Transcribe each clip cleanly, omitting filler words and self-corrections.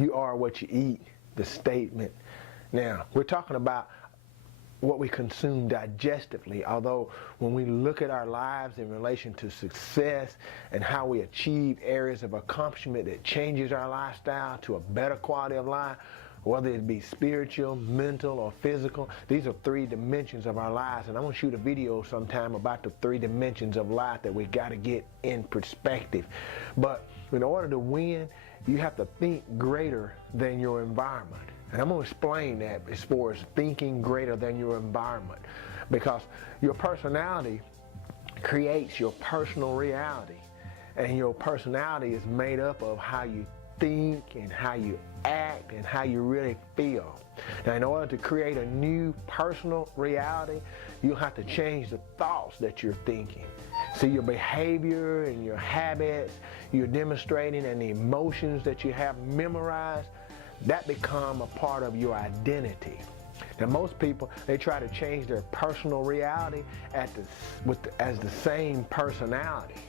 you are what you eat, the statement. Now, we're talking about what we consume digestively, although when we look at our lives in relation to success and how we achieve areas of accomplishment that changes our lifestyle to a better quality of life, whether it be spiritual, mental, or physical, these are 3 dimensions of our lives. And I'm going to shoot a video sometime about the 3 dimensions of life that we got to get in perspective. But in order to win, you have to think greater than your environment. And I'm going to explain that as far as thinking greater than your environment. Because your personality creates your personal reality. And your personality is made up of how you think and how you act and how you really feel. Now, in order to create a new personal reality, you'll have to change the thoughts that you're thinking. See, your behavior and your habits you're demonstrating and the emotions that you have memorized, that become a part of your identity. Now, most people, they try to change their personal reality as the same personality.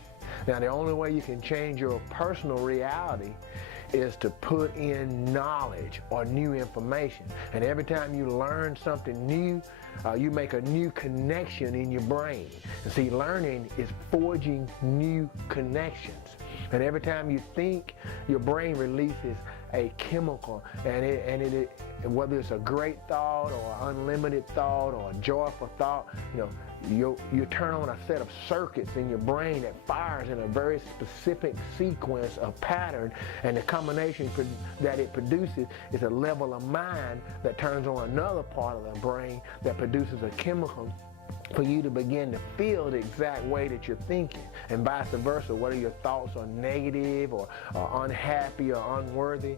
Now, the only way you can change your personal reality is to put in knowledge or new information. And every time you learn something new, you make a new connection in your brain. And see, learning is forging new connections. And every time you think, your brain releases a chemical, and whether it's a great thought or unlimited thought or a joyful thought, you turn on a set of circuits in your brain that fires in a very specific sequence of pattern, and the combination that it produces is a level of mind that turns on another part of the brain that produces a chemical for you to begin to feel the exact way that you're thinking, and vice versa, whether your thoughts are negative or unhappy or unworthy.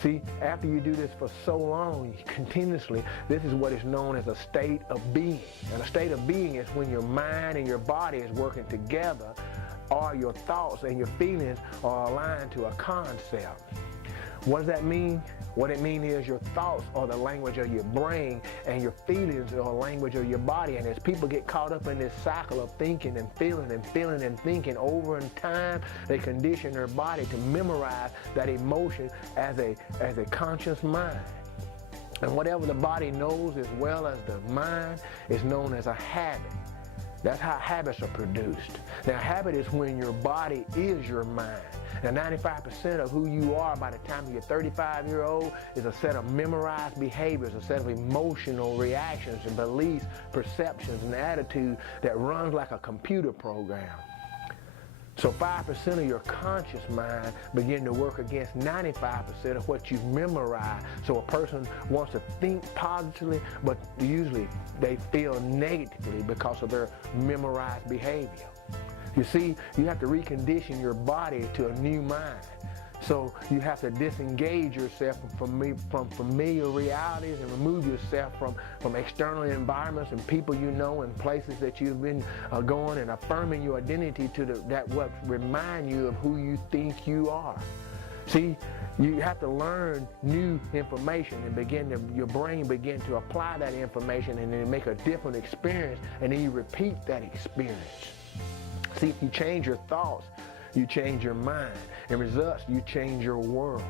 See, after you do this for so long, continuously, this is what is known as a state of being. And a state of being is when your mind and your body is working together, or your thoughts and your feelings are aligned to a concept. What does that mean? What it means is your thoughts are the language of your brain, and your feelings are the language of your body. And as people get caught up in this cycle of thinking and feeling and feeling and thinking over in time, they condition their body to memorize that emotion as a conscious mind. And whatever the body knows as well as the mind is known as a habit. That's how habits are produced. Now, habit is when your body is your mind. Now, 95% of who you are by the time you're 35-year-old is a set of memorized behaviors, a set of emotional reactions and beliefs, perceptions, and attitudes that runs like a computer program. So 5% of your conscious mind begin to work against 95% of what you've memorized. So a person wants to think positively, but usually they feel negatively because of their memorized behavior. You see, you have to recondition your body to a new mind. So you have to disengage yourself from familiar realities and remove yourself from external environments and people you know and places that you've been going, and affirming your identity to that what remind you of who you think you are. See, you have to learn new information and your brain begin to apply that information, and then make a different experience, and then you repeat that experience. See, if you change your thoughts, you change your mind, and results, you change your world.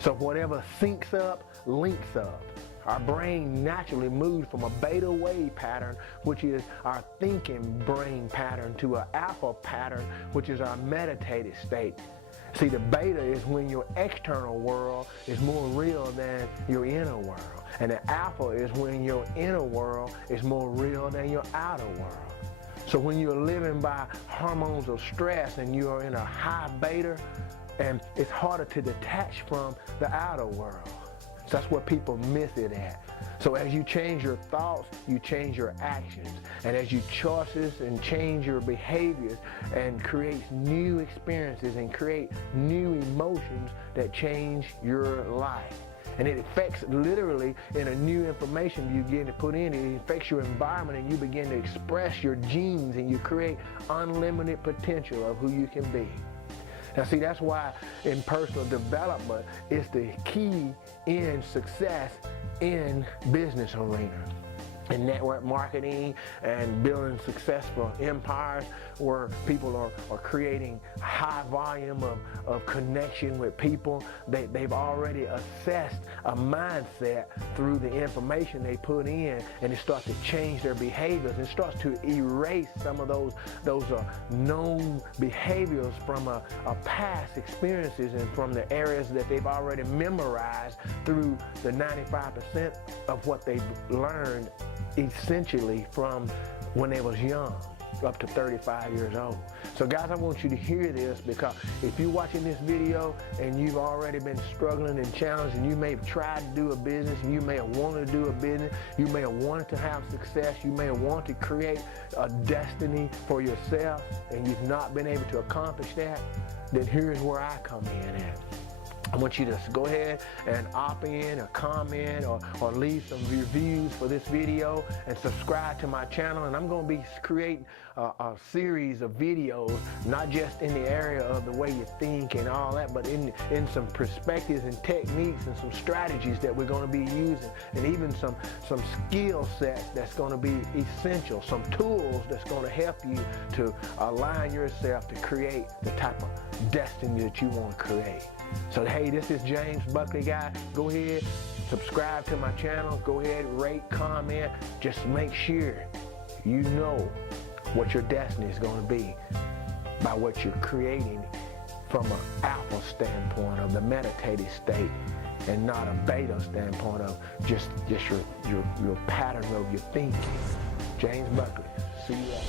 So whatever syncs up, links up. Our brain naturally moves from a beta wave pattern, which is our thinking brain pattern, to an alpha pattern, which is our meditative state. See, the beta is when your external world is more real than your inner world. And the alpha is when your inner world is more real than your outer world. So when you're living by hormones of stress and you are in a high beta, and it's harder to detach from the outer world. So that's what people miss it at. So as you change your thoughts, you change your actions. And as you choices and change your behaviors and create new experiences and create new emotions that change your life. And it affects literally in a new information you begin to put in. It affects your environment, and you begin to express your genes, and you create unlimited potential of who you can be. Now see, that's why in personal development is the key in success in business arena. In network marketing and building successful empires, where people are creating high volume of connection with people. They've already assessed a mindset through the information they put in, and it starts to change their behaviors. It starts to erase some of those known behaviors from a past experiences and from the areas that they've already memorized through the 95% of what they've learned essentially from when they was young up to 35 years old. So guys, I want you to hear this, because if you're watching this video and you've already been struggling and challenged, and you may have tried to do a business, and you may have wanted to do a business, you may have wanted to have success, you may have wanted to create a destiny for yourself, and you've not been able to accomplish that, then here's where I come in at. I want you to go ahead and opt in or comment or leave some reviews for this video, and subscribe to my channel. And I'm going to be creating a series of videos, not just in the area of the way you think and all that, but in some perspectives and techniques and some strategies that we're going to be using, and even some skill sets that's going to be essential, some tools that's going to help you to align yourself to create the type of destiny that you want to create. So hey, this is James Buckley, guy. Go ahead, subscribe to my channel. Go ahead, rate, comment. Just make sure you know what your destiny is going to be by what you're creating from an alpha standpoint of the meditative state, and not a beta standpoint of just your pattern of your thinking. James Buckley. See you all.